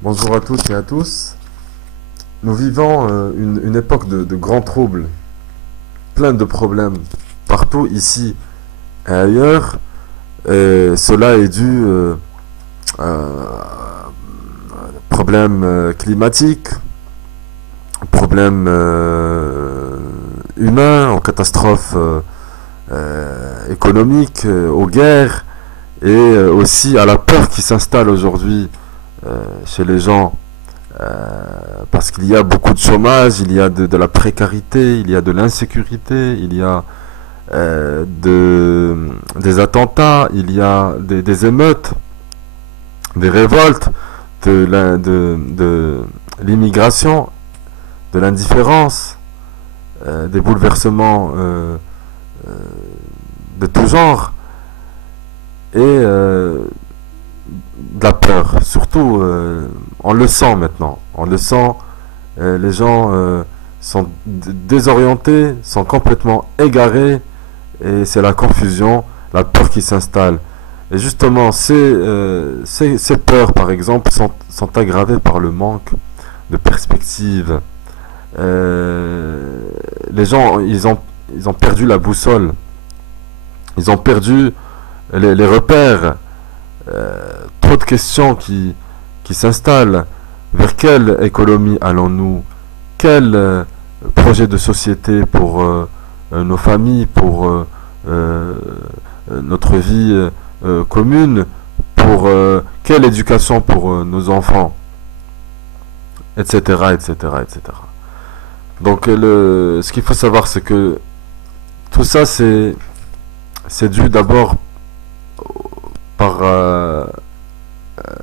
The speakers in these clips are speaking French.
Bonjour à toutes et à tous. Nous vivons une époque de grands troubles, plein de problèmes, partout ici et ailleurs. Et cela est dû à problèmes climatiques, problèmes humains, aux catastrophes économiques, aux guerres et aussi à la peur qui s'installe aujourd'hui chez les gens parce qu'il y a beaucoup de chômage, il y a de la précarité, il y a de l'insécurité, il y a des attentats, il y a des émeutes, des révoltes, de l'immigration, de l'indifférence, des bouleversements euh, de tout genre et de la peur. Surtout, on le sent maintenant. On le sent, les gens sont désorientés, sont complètement égarés et c'est la confusion, la peur qui s'installe. Et justement, ces peurs, par exemple, sont aggravées par le manque de perspective. Les gens, ils ont perdu la boussole, ils ont perdu les repères. Trop de questions qui s'installent. Vers quelle économie allons-nous? Quel projet de société pour nos familles, pour notre vie commune, pour quelle éducation pour nos enfants, etc., etc., etc. Donc, ce qu'il faut savoir, c'est que tout ça, c'est dû d'abord par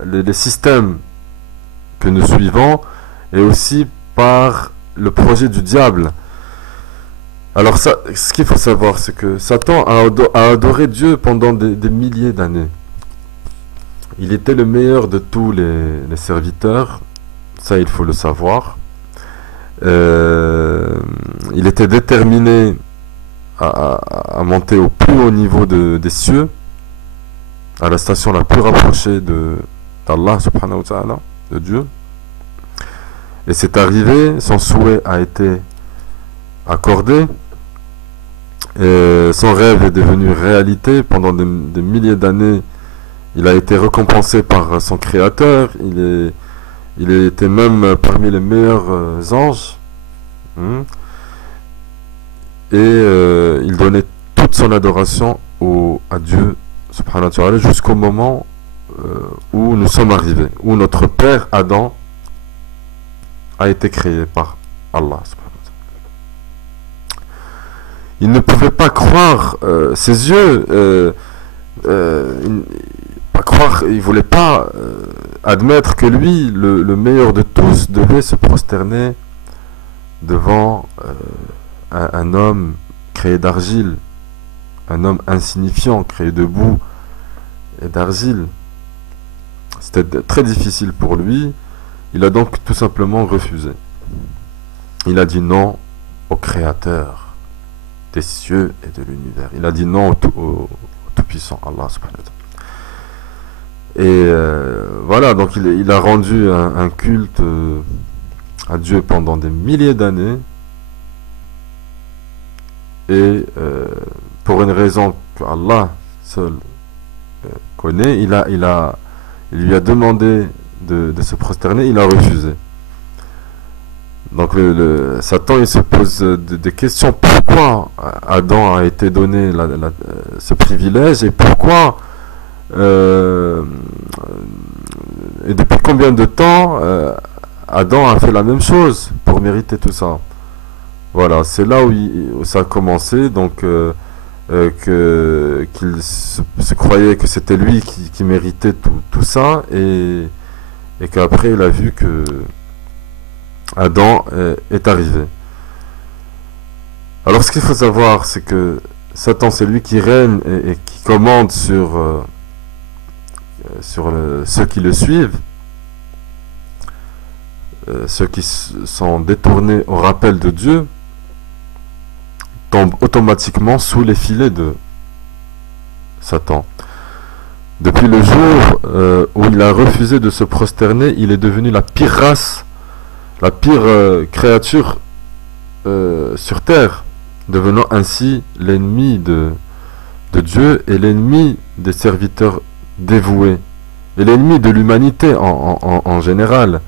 les systèmes que nous suivons et aussi par le projet du diable. Alors ça, ce qu'il faut savoir, c'est que Satan a adoré Dieu pendant des milliers d'années. Il était le meilleur de tous les serviteurs, ça il faut le savoir. Il était déterminé à monter au plus haut niveau des cieux, à la station la plus rapprochée d'Allah subhanahu wa ta'ala, de Dieu. Et c'est arrivé, son souhait a été accordé, et son rêve est devenu réalité. Pendant des milliers d'années, il a été récompensé par son créateur, il était même parmi les meilleurs anges, et il donnait toute son adoration à Dieu subhanahu wa ta'ala jusqu'au moment où nous sommes arrivés, où notre père Adam a été créé par Allah. Il ne pouvait pas croire ses yeux, il voulait pas admettre que lui, le meilleur de tous, devait se prosterner devant un homme créé d'argile, un homme insignifiant, créé de boue et d'argile. C'était très difficile pour lui. Il a donc tout simplement refusé. Il a dit non au Créateur des cieux et de l'univers. Il a dit non au Tout-Puissant, Allah subhanahu wa ta'ala. Et voilà, donc il a rendu un culte à Dieu pendant des milliers d'années. Et pour une raison que Allah seul connaît, il lui a demandé de se prosterner, il a refusé. Donc Satan il se pose des questions. Pourquoi Adam a été donné ce privilège et pourquoi et depuis combien de temps Adam a fait la même chose pour mériter tout ça? Voilà, c'est là où ça a commencé. Donc qu'il se croyait que c'était lui qui méritait tout ça et qu'après il a vu que Adam est arrivé. Alors ce qu'il faut savoir, c'est que Satan c'est lui qui règne et qui commande sur ceux qui le suivent, ceux qui sont détournés au rappel de Dieu tombent automatiquement sous les filets de Satan. Depuis le jour où il a refusé de se prosterner, il est devenu la pire race, la pire créature sur terre, devenant ainsi l'ennemi de Dieu et l'ennemi des serviteurs dévoués, et l'ennemi de l'humanité en général.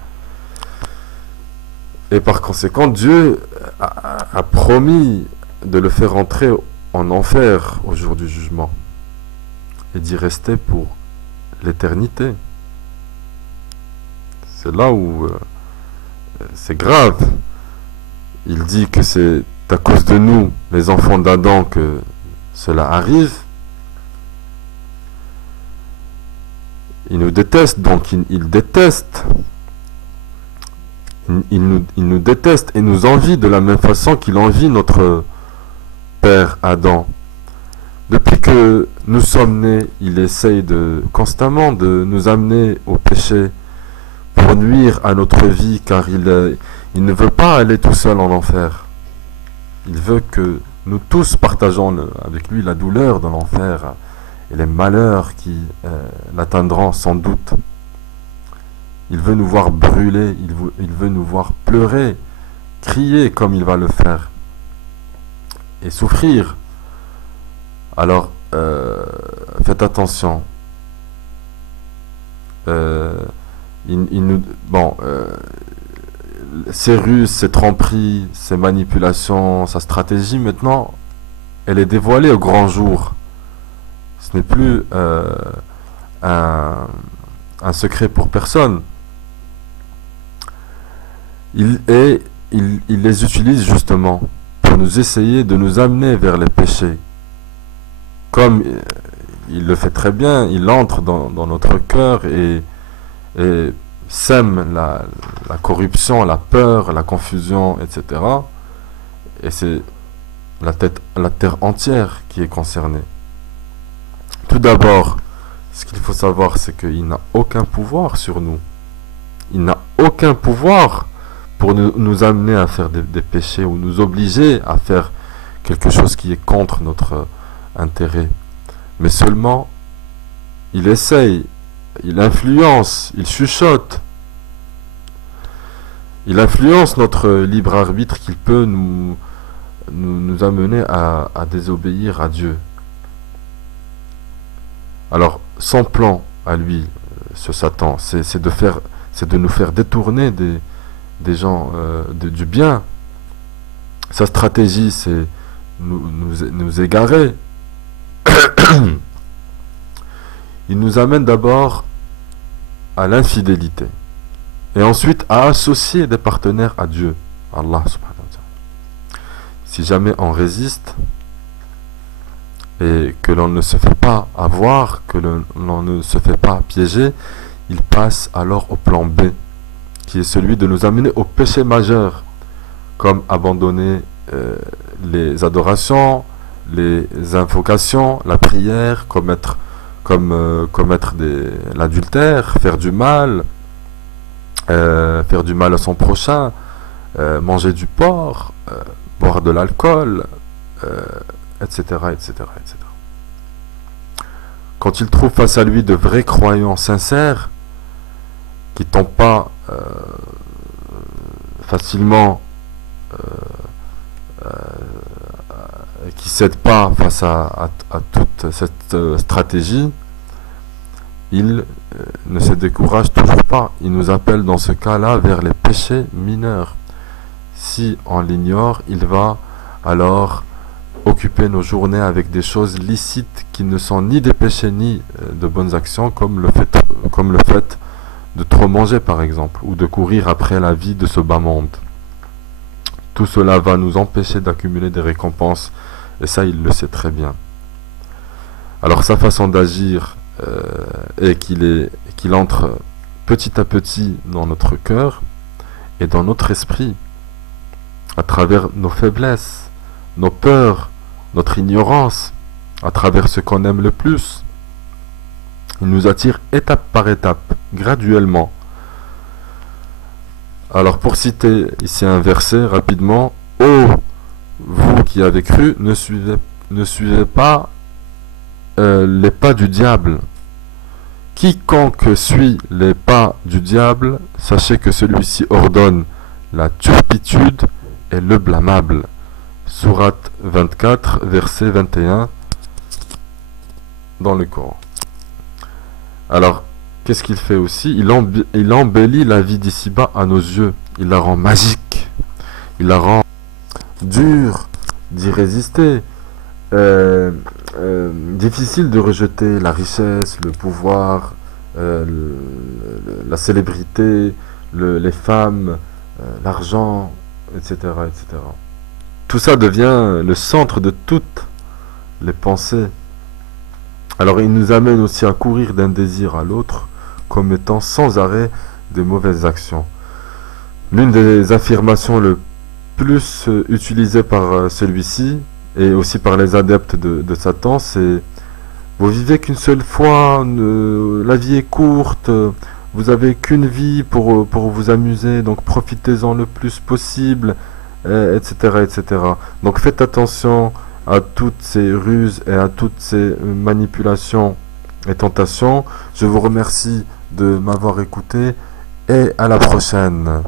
Et par conséquent, Dieu a promis de le faire entrer en enfer au jour du jugement et d'y rester pour l'éternité. C'est là où c'est grave. Il dit que c'est à cause de nous, les enfants d'Adam, que cela arrive. Il nous déteste, donc il déteste. Il nous déteste et nous envie de la même façon qu'il envie notre père Adam. Depuis que nous sommes nés, il essaye constamment de nous amener au péché pour nuire à notre vie, car il ne veut pas aller tout seul en enfer. Il veut que nous tous partageons avec lui la douleur de l'enfer et les malheurs qui l'atteindront sans doute. Il veut nous voir brûler, il veut nous voir pleurer, crier comme il va le faire, et souffrir. Alors, faites attention. Ses ruses, ses tromperies, ses manipulations, sa stratégie, maintenant, elle est dévoilée au grand jour. Ce n'est plus un secret pour personne. Il les utilise justement pour nous essayer de nous amener vers les péchés. Comme il le fait très bien, il entre dans notre cœur et sème la corruption, la peur, la confusion, etc. Et c'est la terre entière qui est concernée. Tout d'abord, ce qu'il faut savoir, c'est qu'il n'a aucun pouvoir sur nous. Il n'a aucun pouvoir pour nous amener à faire des péchés ou nous obliger à faire quelque chose qui est contre notre intérêt. Mais seulement, il essaye, il influence, il chuchote. Il influence notre libre arbitre qu'il peut nous amener à désobéir à Dieu. Alors, son plan à lui, ce Satan, c'est de nous faire détourner des gens du bien. Sa stratégie, c'est nous égarer. Il nous amène d'abord à l'infidélité et ensuite à associer des partenaires à Dieu, Allah subhanahu wa ta'ala. Si jamais on résiste et que l'on ne se fait pas avoir, que l'on ne se fait pas piéger, il passe alors au plan B, qui est celui de nous amener au péché majeur, comme abandonner les adorations, les invocations, la prière, commettre l'adultère, faire du mal à son prochain, manger du porc, boire de l'alcool, etc., etc., etc. Quand il trouve face à lui de vrais croyants sincères, qui ne tombent pas facilement, qui ne cèdent pas face à toute cette stratégie, il ne se décourage toujours pas. Il nous appelle dans ce cas-là vers les péchés mineurs. Si on l'ignore, il va alors occuper nos journées avec des choses licites qui ne sont ni des péchés ni de bonnes actions, comme le fait de trop manger par exemple, ou de courir après la vie de ce bas monde. Tout cela va nous empêcher d'accumuler des récompenses, et ça il le sait très bien. Alors sa façon d'agir est qu'il entre petit à petit dans notre cœur et dans notre esprit, à travers nos faiblesses, nos peurs, notre ignorance, à travers ce qu'on aime le plus. Il nous attire étape par étape, graduellement. Alors pour citer ici un verset rapidement, « Ô vous qui avez cru, ne suivez pas les pas du diable, quiconque suit les pas du diable, sachez que celui-ci ordonne la turpitude et le blâmable. Sourate 24, verset 21 dans le Coran. Alors, qu'est-ce qu'il fait aussi? Il embellit la vie d'ici-bas à nos yeux. Il la rend magique. Il la rend dure d'y résister. Difficile de rejeter la richesse, le pouvoir, la célébrité, les femmes, l'argent, etc., etc. Tout ça devient le centre de toutes les pensées. Alors il nous amène aussi à courir d'un désir à l'autre, commettant sans arrêt de mauvaises actions. L'une des affirmations le plus utilisées par celui-ci, et aussi par les adeptes de Satan, c'est: vous vivez qu'une seule fois, la vie est courte, vous avez qu'une vie pour vous amuser, donc profitez-en le plus possible, etc., etc. Donc faites attention à toutes ces ruses et à toutes ces manipulations et tentations. Je vous remercie de m'avoir écouté et à la prochaine.